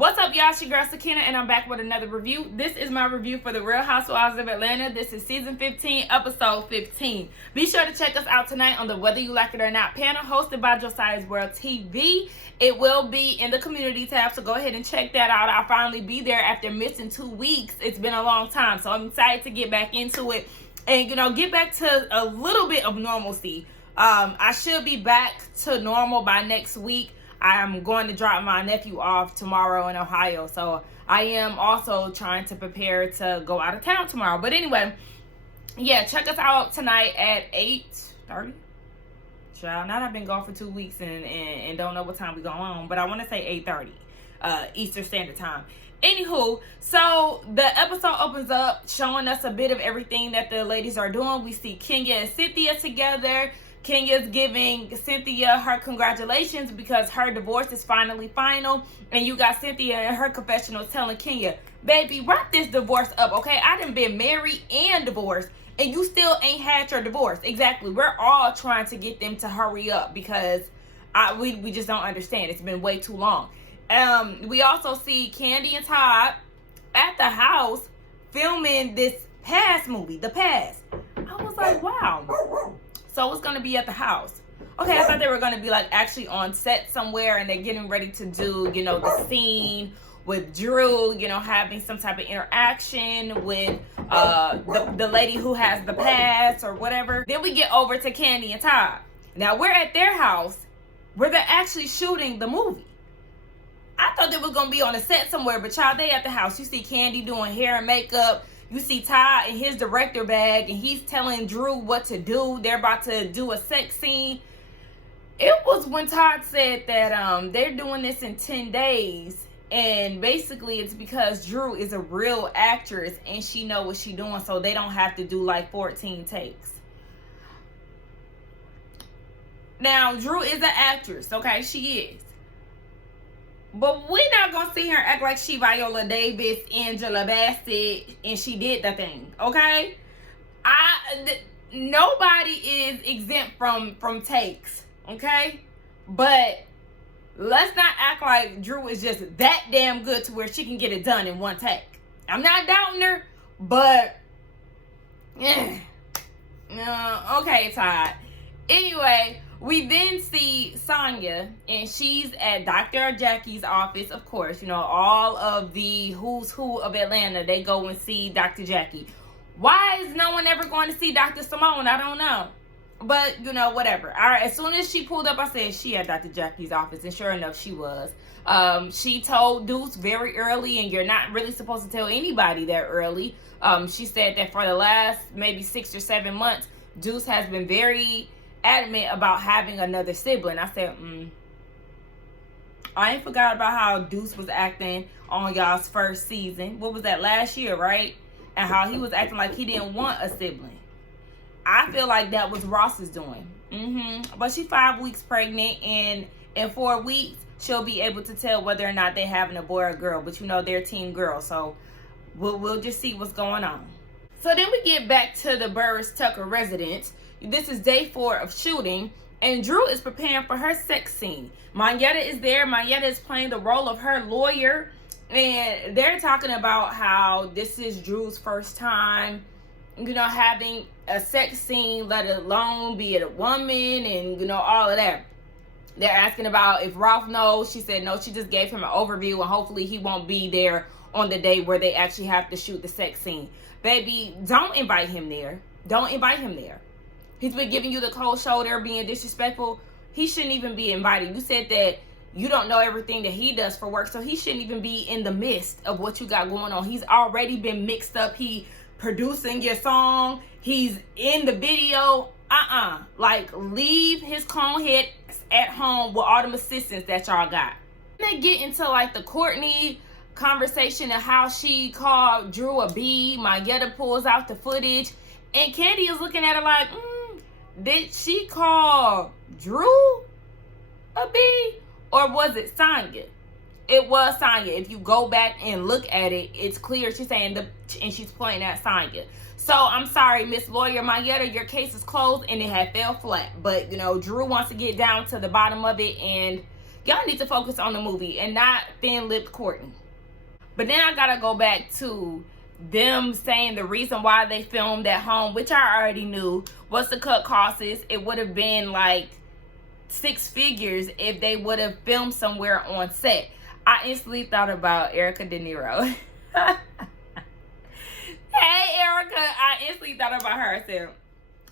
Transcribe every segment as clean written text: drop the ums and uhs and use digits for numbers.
What's up, y'all? It's your girl Sakina, and I'm back with another review. This is my review for The Real Housewives of Atlanta. This is season 15, episode 15. Be sure to check us out tonight on the Whether You Like It or Not panel, hosted by Josiah's World TV. It will be in the community tab, so go ahead and check that out. I'll finally be there after missing 2 weeks. It's been a long time, so I'm excited to get back into it and, get back to a little bit of normalcy. I should be back to normal by next week. I'm going to drop my nephew off tomorrow in Ohio, so I am also trying to prepare to go out of town tomorrow. But anyway, yeah, check us out tonight at 8:30. Child, now that I've been gone for 2 weeks and don't know what time we go on, but I want to say 8:30 Eastern Standard Time. Anywho, so the episode opens up showing us a bit of everything that the ladies are doing. We see Kenya and Cynthia together. Kenya's giving Cynthia her congratulations because her divorce is finally final. And you got Cynthia in her confessional telling Kenya, baby, wrap this divorce up, okay? I done been married and divorced, and you still ain't had your divorce. Exactly. We're all trying to get them to hurry up because we just don't understand. It's been way too long. We also see Kandi and Todd at the house filming this Past movie, The Past. I was like, wow. So it's going to be at the house. Okay, I thought they were going to be like actually on set somewhere and they're getting ready to do, the scene with Drew, having some type of interaction with the lady who has the past or whatever. Then we get over to Kandi and Todd. Now we're at their house where they're actually shooting the movie. I thought they was going to be on a set somewhere, but child, they at the house. You see Kandi doing hair and makeup. You see Todd in his director bag, and he's telling Drew what to do. They're about to do a sex scene. It was when Todd said that they're doing this in 10 days. And basically, it's because Drew is a real actress, and she know what she's doing, so they don't have to do like 14 takes. Now, Drew is an actress, okay? She is. But we're not going to sit here and act like she Viola Davis, Angela Bassett, and she did the thing, okay? Nobody is exempt from takes, okay? But let's not act like Drew is just that damn good to where she can get it done in one take. I'm not doubting her, but okay, Todd. Anyway, we then see Sonya, and she's at Dr. Jackie's office, of course. All of the who's who of Atlanta, they go and see Dr. Jackie. Why is no one ever going to see Dr. Simone? I don't know. But, whatever. All right, as soon as she pulled up, I said, she at Dr. Jackie's office, and sure enough, she was. She told Deuce very early, and you're not really supposed to tell anybody that early. She said that for the last maybe 6 or 7 months, Deuce has been very adamant about having another sibling. I said, I ain't forgot about how Deuce was acting on y'all's first season. What was that, last year, right? And how he was acting like he didn't want a sibling. I feel like that was Ross's doing. But she's 5 weeks pregnant, and in 4 weeks she'll be able to tell whether or not they're having a boy or girl. But they're team girls, so we'll just see what's going on. So then we get back to the Burris Tucker residence. This is day 4 of shooting, and Drew is preparing for her sex scene. Monyetta is there. Monyetta is playing the role of her lawyer, and they're talking about how this is Drew's first time, having a sex scene, let alone be it a woman, and, all of that. They're asking about if Ralph knows. She said no, she just gave him an overview, and hopefully he won't be there on the day where they actually have to shoot the sex scene. Baby, don't invite him there. Don't invite him there. He's been giving you the cold shoulder, being disrespectful. He shouldn't even be invited. You said that you don't know everything that he does for work, so he shouldn't even be in the midst of what you got going on. He's already been mixed up. He producing your song. He's in the video. Like, leave his clone head at home with all them assistants that y'all got. They get into, like, the Courtney conversation of how she called Drew a B. Monyetta pulls out the footage, and Kandi is looking at her like, did she call Drew a B? Or was it Sonya? It was Sonya. If you go back and look at it, it's clear she's saying and she's pointing at Sonya. So I'm sorry, Miss Lawyer Monyetta, your case is closed and it had fell flat. But Drew wants to get down to the bottom of it, and Y'all need to focus on the movie and not thin-lipped Courtney. But then I gotta go back to them saying the reason why they filmed at home, which I already knew. What's the cut costs? It would have been like 6 figures if they would have filmed somewhere on set. I instantly thought about Erica De Niro. Hey Erica, I instantly thought about her. I said,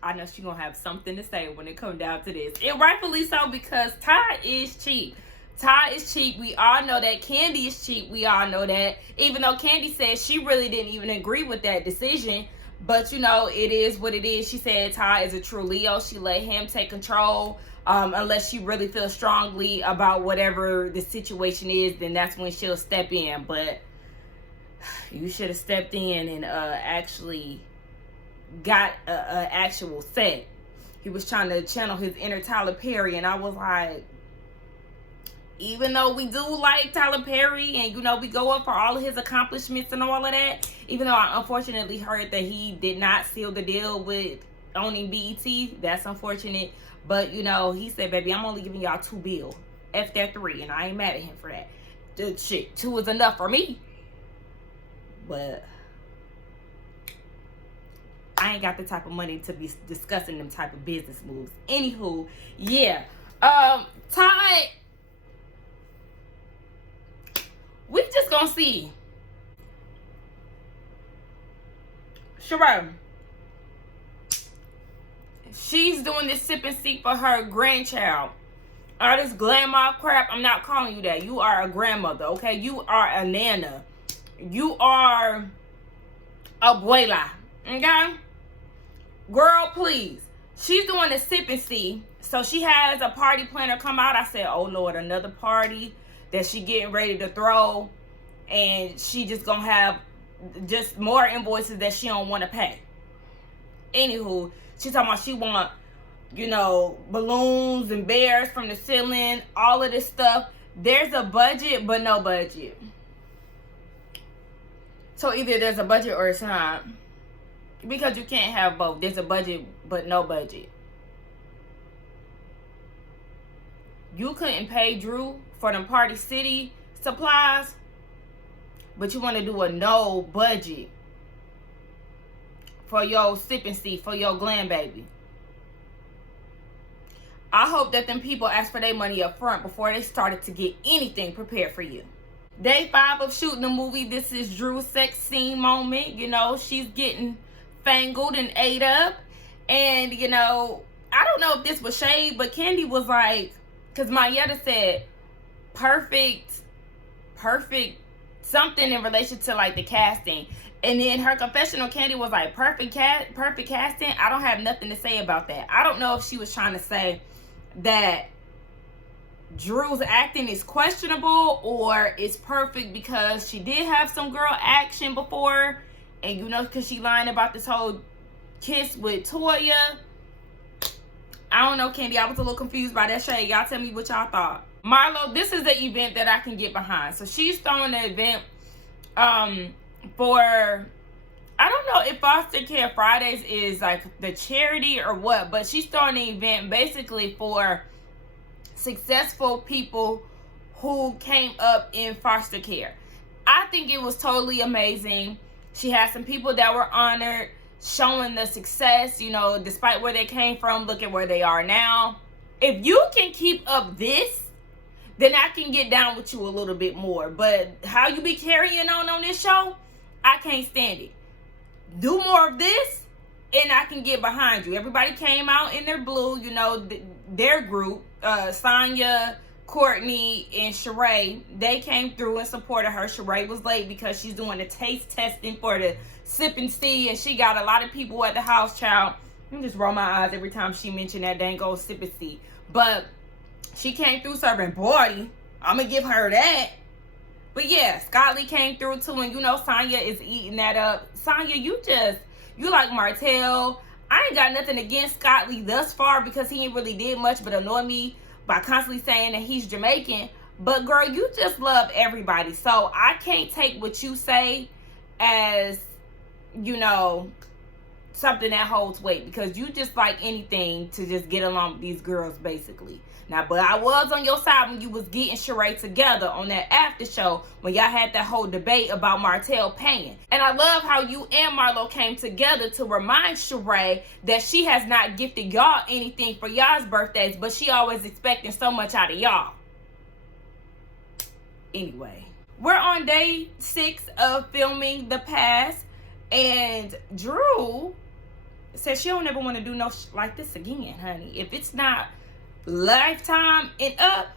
I know she's gonna have something to say when it comes down to this. And rightfully so, because Todd is cheap. Todd is cheap. We all know that. Candy is cheap. We all know that. Even though Candy said she really didn't even agree with that decision. But, you know, it is what it is. She said Todd is a true Leo. She let him take control. Unless she really feels strongly about whatever the situation is, then that's when she'll step in. But you should have stepped in and actually got a actual set. He was trying to channel his inner Tyler Perry, and I was like, even though we do like Tyler Perry and, you know, we go up for all of his accomplishments and all of that, even though I unfortunately heard that he did not seal the deal with owning BET, that's unfortunate. But, you know, he said, baby, I'm only giving y'all 2 bills. F that 3, and I ain't mad at him for that. The shit, 2 is enough for me. But I ain't got the type of money to be discussing them type of business moves. Anywho, yeah. Todd, we just gonna see. Sheree, she's doing this sip and see for her grandchild. All this glamour crap, I'm not calling you that. You are a grandmother, okay? You are a nana. You are abuela, okay? Girl, please. She's doing a sip and see. So she has a party planner come out. I said, oh, Lord, another party that she getting ready to throw. And she just going to have just more invoices that she don't want to pay. Anywho, she talking about she want, you know, balloons and bears from the ceiling, all of this stuff. There's a budget, but no budget. So either there's a budget or it's not. Because you can't have both. There's a budget, but no budget. You couldn't pay Drew for them Party City supplies, but you want to do a no budget for your sip and see, for your glam baby. I hope that them people ask for their money up front before they started to get anything prepared for you. Day 5 of shooting the movie. This is Drew's sex scene moment. You know, she's getting fangled and ate up. And, you know, I don't know if this was shade, but Candy was like, because Mayetta said perfect something in relation to like the casting. And then her confessional, Candy was like, perfect casting. I don't have nothing to say about that. I don't know if she was trying to say that Drew's acting is questionable or it's perfect because she did have some girl action before. And, you know, because she lying about this whole kiss with Toya. I don't know, Candy. I was a little confused by that shade. Y'all tell me what y'all thought. Marlo, this is the event that I can get behind. So she's throwing the event for, I don't know if Foster Care Fridays is like the charity or what, but she's throwing the event basically for successful people who came up in foster care. I think it was totally amazing. She had some people that were honored, showing the success, you know, despite where they came from, look at where they are now. If you can keep up this, then I can get down with you a little bit more. But how you be carrying on this show, I can't stand it. Do more of this, and I can get behind you. Everybody came out in their blue, you know, their group, Sonya, Courtney, and Sheree, they came through and supported her. Sheree was late because she's doing the taste testing for the sip and see, and she got a lot of people at the house, child. I just roll my eyes every time she mentioned that dang old sip and see. But she came through serving party. I'm going to give her that. But yeah, Scott Lee came through too, and you know Sonya is eating that up. Sonya, you like Martell. I ain't got nothing against Scott Lee thus far because he ain't really did much but annoy me by constantly saying that he's Jamaican. But girl, you just love everybody. So I can't take what you say as, you know, something that holds weight, because you just like anything to just get along with these girls, basically. Now, but I was on your side when you was getting Sheree together on that after show when y'all had that whole debate about Martell paying. And I love how you and Marlo came together to remind Sheree that she has not gifted y'all anything for y'all's birthdays, but she always expecting so much out of y'all. Anyway, we're on day 6 of filming The Past, and Drew said she don't ever want to do no like this again, honey. If it's not Lifetime and up,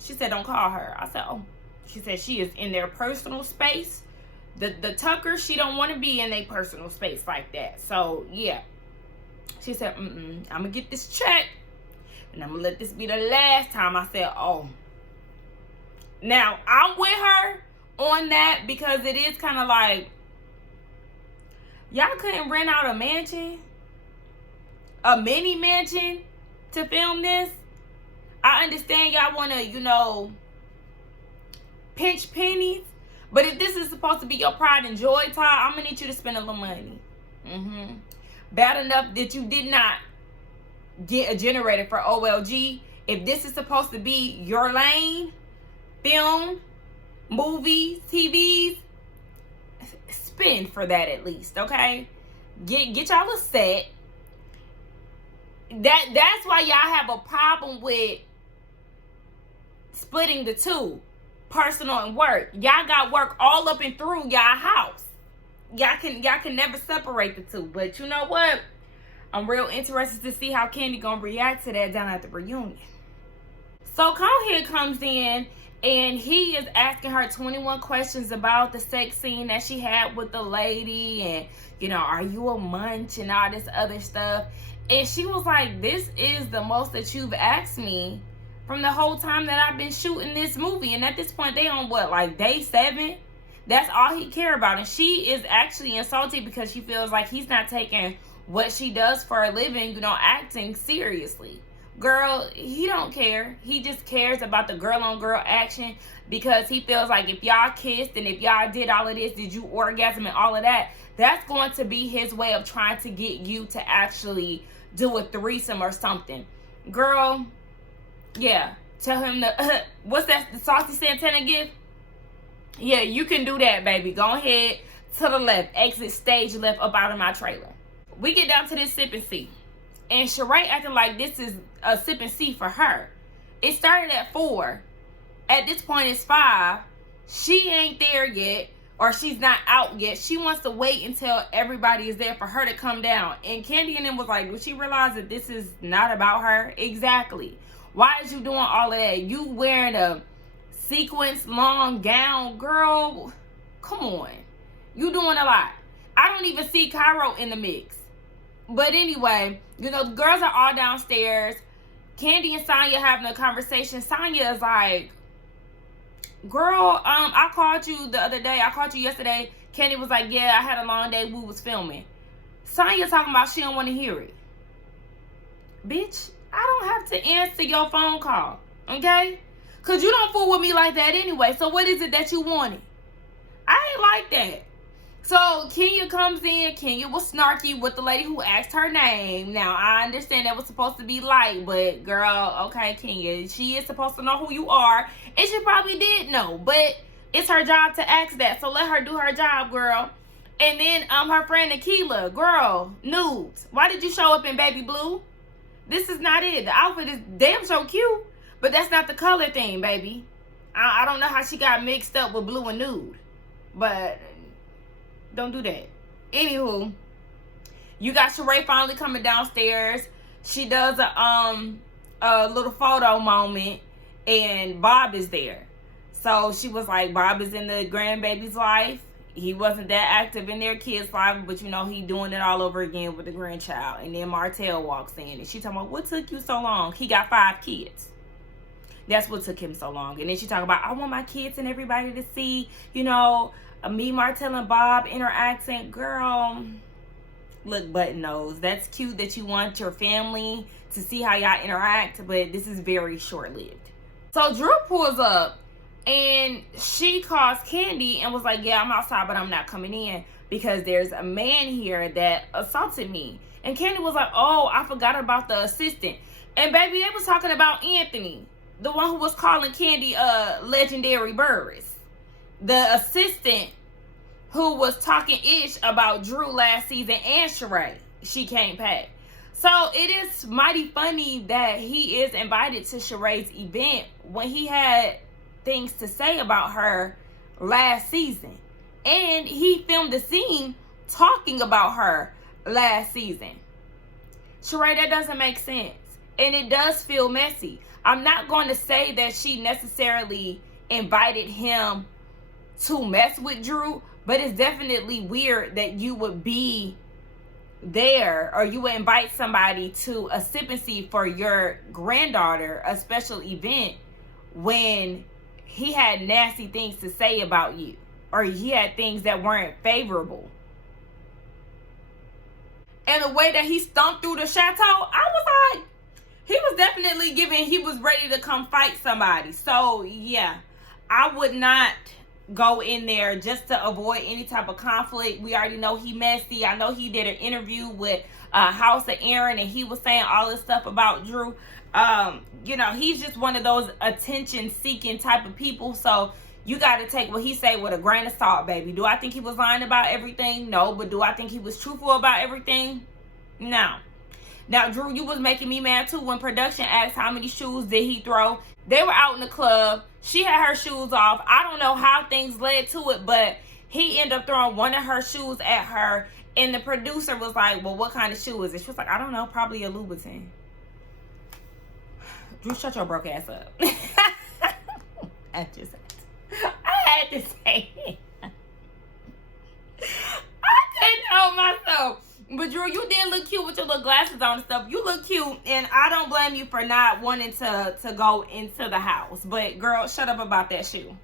she said don't call her. I said, oh. She said she is in their personal space. The Tucker, she don't want to be in their personal space like that. So yeah, she said I'm gonna get this check and I'm gonna let this be the last time. I said, oh. Now I'm with her on that, because it is kind of like, y'all couldn't rent out a mansion, a mini mansion, to film this. I understand y'all want to, pinch pennies, but if this is supposed to be your pride and joy, Todd, I'm gonna need you to spend a little money. Bad enough that you did not get a generator for OLG. If this is supposed to be your lane, film, movies, TVs, spend for that at least, okay? Get y'all a set. That's why y'all have a problem with splitting the two, personal and work. Y'all got work all up and through y'all house. Y'all can never separate the two. But you know what? I'm real interested to see how Kandi gonna react to that down at the reunion. So Conehead comes in and he is asking her 21 questions about the sex scene that she had with the lady, and are you a munch and all this other stuff. And she was like, this is the most that you've asked me from the whole time that I've been shooting this movie. And at this point, they on what, like day 7? That's all he care about. And she is actually insulted because she feels like he's not taking what she does for a living, acting seriously. Girl, he don't care. He just cares about the girl-on-girl action, because he feels like if y'all kissed and if y'all did all of this, did you orgasm and all of that, that's going to be his way of trying to get you to actually do a threesome or something. Girl, yeah, tell him the what's that, the Saucy Santana gift? Yeah, you can do that, baby. Go ahead to the left, exit stage left up out of my trailer. We get down to this sip and see, and Sheree acting like this is a sip and see for her. It started at 4. At this point it's 5. She ain't there yet, or she's not out yet. She wants to wait until everybody is there for her to come down. And Kandi and them was like, would she realize that this is not about her? Exactly. Why is you doing all of that? You wearing a sequence long gown, girl. Come on. You doing a lot. I don't even see Cairo in the mix. But anyway, the girls are all downstairs. Kandi and Sonya having a conversation. Sonya is like, girl, I called you the other day. I called you yesterday. Kandi was like, yeah, I had a long day. We was filming. Sonya talking about she don't want to hear it. Bitch, I don't have to answer your phone call, okay? Because you don't fool with me like that anyway. So what is it that you wanted? I ain't like that. So Kenya comes in. Kenya was snarky with the lady who asked her name. Now, I understand that was supposed to be light, but girl, okay, Kenya, she is supposed to know who you are, and she probably did know, but it's her job to ask that, so let her do her job, girl. And then her friend Akila, girl, nudes. Why did you show up in baby blue? This is not it. The outfit is damn so cute, but that's not the color thing, baby. I don't know how she got mixed up with blue and nude, but don't do that. Anywho, you got Sheree finally coming downstairs. She does a little photo moment, and Bob is there. So she was like, Bob is in the grandbaby's life. He wasn't that active in their kids' life, but he doing it all over again with the grandchild. And then Martell walks in, and she talking about, what took you so long? He got 5 kids. That's what took him so long. And then she talking about, I want my kids and everybody to see, me, Martell, and Bob interacting. Girl, look, button nose, that's cute that you want your family to see how y'all interact, but this is very short-lived. So Drew pulls up, And she calls Candy and was like, yeah, I'm outside, but I'm not coming in because there's a man here that assaulted me. And Candy was like, oh, I forgot about the assistant. And baby, they was talking about Anthony, the one who was calling Candy legendary Burris. The assistant who was talking ish about Drew last season and Sheree. She came back. So it is mighty funny that he is invited to Sheree's event when he had things to say about her last season. And he filmed a scene talking about her last season. Sheree, that doesn't make sense. And it does feel messy. I'm not going to say that she necessarily invited him to mess with Drew, but it's definitely weird that you would be there, or you would invite somebody to a sip and see for your granddaughter, a special event, when he had nasty things to say about you, or he had things that weren't favorable. And the way that he stomped through the chateau, I was like, he was definitely he was ready to come fight somebody. So yeah, I would not go in there just to avoid any type of conflict. We already know he messy. I know he did an interview with House of Aaron, and he was saying all this stuff about Drew. You know, he's just one of those attention-seeking type of people. So you got to take what he say with a grain of salt, baby. Do I think he was lying about everything? No. But do I think he was truthful about everything? No. Now, Drew, you was making me mad too when production asked how many shoes did he throw. They were out in the club. She had her shoes off. I don't know how things led to it, but he ended up throwing one of her shoes at her. And the producer was like, well, what kind of shoe is it? She was like, I don't know, probably a Louboutin. Drew, shut your broke ass up. I had to say it. I couldn't help myself. But Drew, you did look cute with your little glasses on and stuff. You look cute, and I don't blame you for not wanting to go into the house. But girl, shut up about that shoe.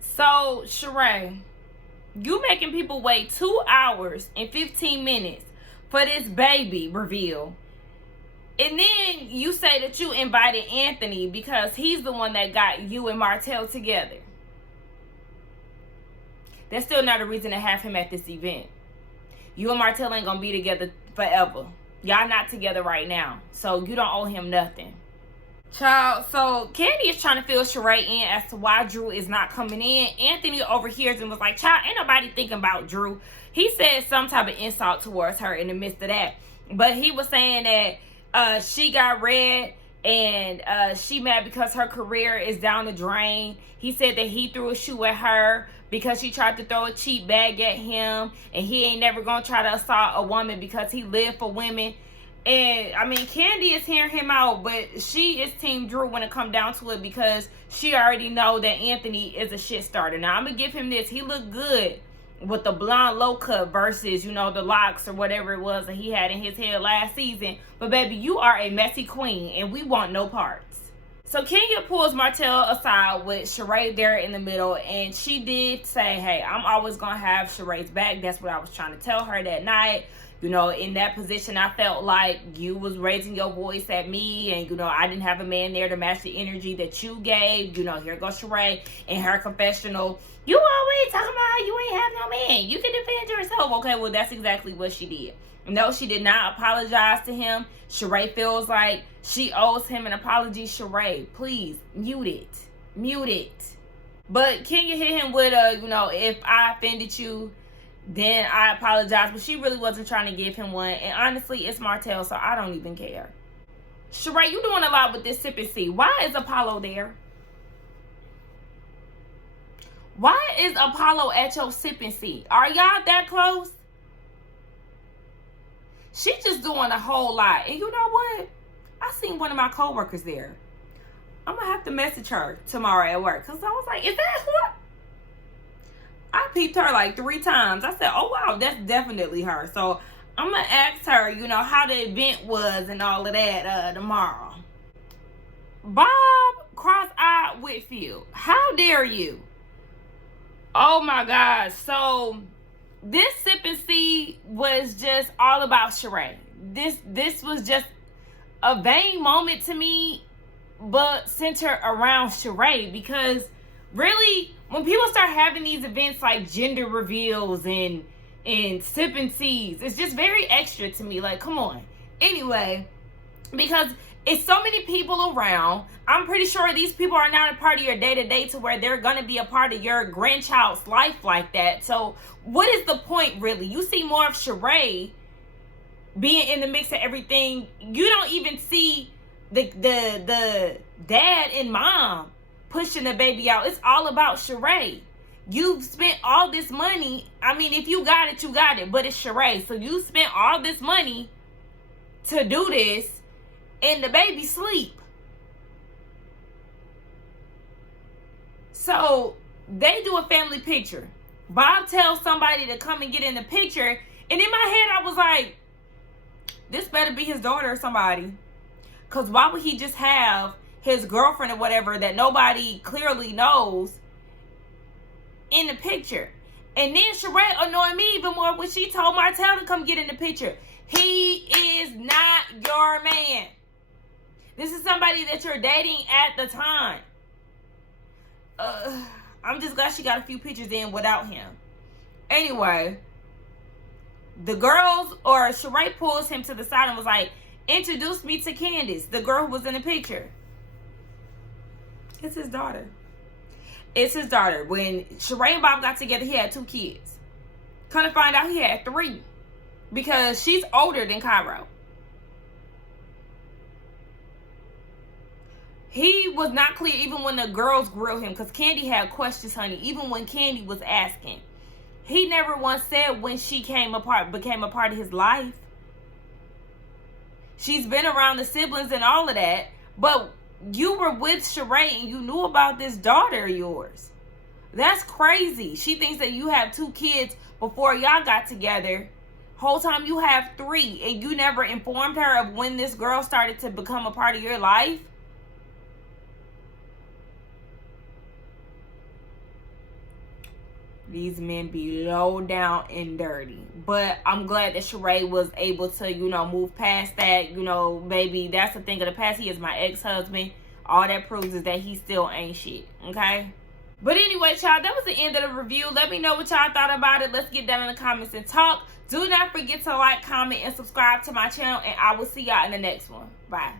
So, Sheree, you making people wait 2 hours and 15 minutes for this baby reveal. And then you say that you invited Anthony because he's the one that got you and Martell together. That's still not a reason to have him at this event. You and Martell ain't gonna be together forever. Y'all not together right now. So you don't owe him nothing. Child, so Candy is trying to fill Sheree in as to why Drew is not coming in. Anthony overhears and was like, child, ain't nobody thinking about Drew. He said some type of insult towards her in the midst of that. But he was saying that she got red and she mad because her career is down the drain. He said that he threw a shoe at her because she tried to throw a cheap bag at him, and he ain't never gonna try to assault a woman because he lived for women. And I mean, Candy is hearing him out, but she is Team Drew when it come down to it because she already know that Anthony is a shit starter. Now I'm gonna give him this: he looked good with the blonde low cut versus, you know, the locks or whatever it was that he had in his hair last season. But baby, you are a messy queen, and we want no parts. So Kenya pulls Martell aside with Sheree there in the middle, and she did say, hey, I'm always going to have Sheree's back. That's what I was trying to tell her that night. You know, in that position, I felt like you was raising your voice at me, and, you know, I didn't have a man there to match the energy that you gave. You know, here goes Sheree in her confessional. You always talking about how you ain't have no man. You can defend yourself. Okay, well, that's exactly what she did. No, she did not apologize to him. Sheree feels like she owes him an apology. Sheree, please, mute it. Mute it. But Kenya hit him with you know, if I offended you, then I apologize. But she really wasn't trying to give him one. And honestly, it's Martell, so I don't even care. Sheree, you doing a lot with this sip and see. Why is Apollo there? Why is Apollo at your sip and see? Are y'all that close? She just doing a whole lot. And you know what? I seen one of my coworkers there. I'm going to have to message her tomorrow at work. Because I was like, is that who? I peeped her like 3 times. I said, oh, wow, that's definitely her. So I'm going to ask her, you know, how the event was and all of that tomorrow. Bob Cross-Eyed Whitfield, how dare you? Oh, my God. So this sip and see was just all about Sheree. This was just a vain moment to me, but center around Sheree, because really, when people start having these events like gender reveals and sipping seeds, it's just very extra to me. Like, come on. Anyway, because it's so many people around, I'm pretty sure these people are not a part of your day-to-day to where they're going to be a part of your grandchild's life like that. So what is the point, really? You see more of Sheree being in the mix of everything. You don't even see the dad and mom pushing the baby out. It's all about Sheree. You've spent all this money. I mean, if you got it, you got it. But it's Sheree. So you spent all this money to do this, and the baby sleep. So they do a family picture. Bob tells somebody to come and get in the picture. And in my head, I was like, this better be his daughter or somebody. Because why would he just have his girlfriend or whatever that nobody clearly knows in the picture? And then Sheree annoyed me even more when she told Martell to come get in the picture. He is not your man. This is somebody that you're dating at the time. I'm just glad she got a few pictures in without him. Anyway, the girls, or Sheree pulls him to the side and was like, introduce me to Candace, the girl who was in the picture. It's his daughter. It's his daughter. When Sheree and Bob got together, he had 2 kids. Come to find out, he had 3. Because she's older than Cairo. He was not clear even when the girls grilled him, because Candy had questions, honey. Even when Candy was asking, he never once said when she became a part of his life. She's been around the siblings and all of that, but you were with Sheree and you knew about this daughter of yours. That's crazy. She thinks that you have 2 kids before y'all got together. Whole time you have 3, and you never informed her of when this girl started to become a part of your life. These men be low down and dirty. But I'm glad that Sheree was able to, move past that. Baby, that's a thing of the past. He is my ex-husband. All that proves is that he still ain't shit. Okay? But anyway, y'all, that was the end of the review. Let me know what y'all thought about it. Let's get down in the comments and talk. Do not forget to like, comment, and subscribe to my channel. And I will see y'all in the next one. Bye.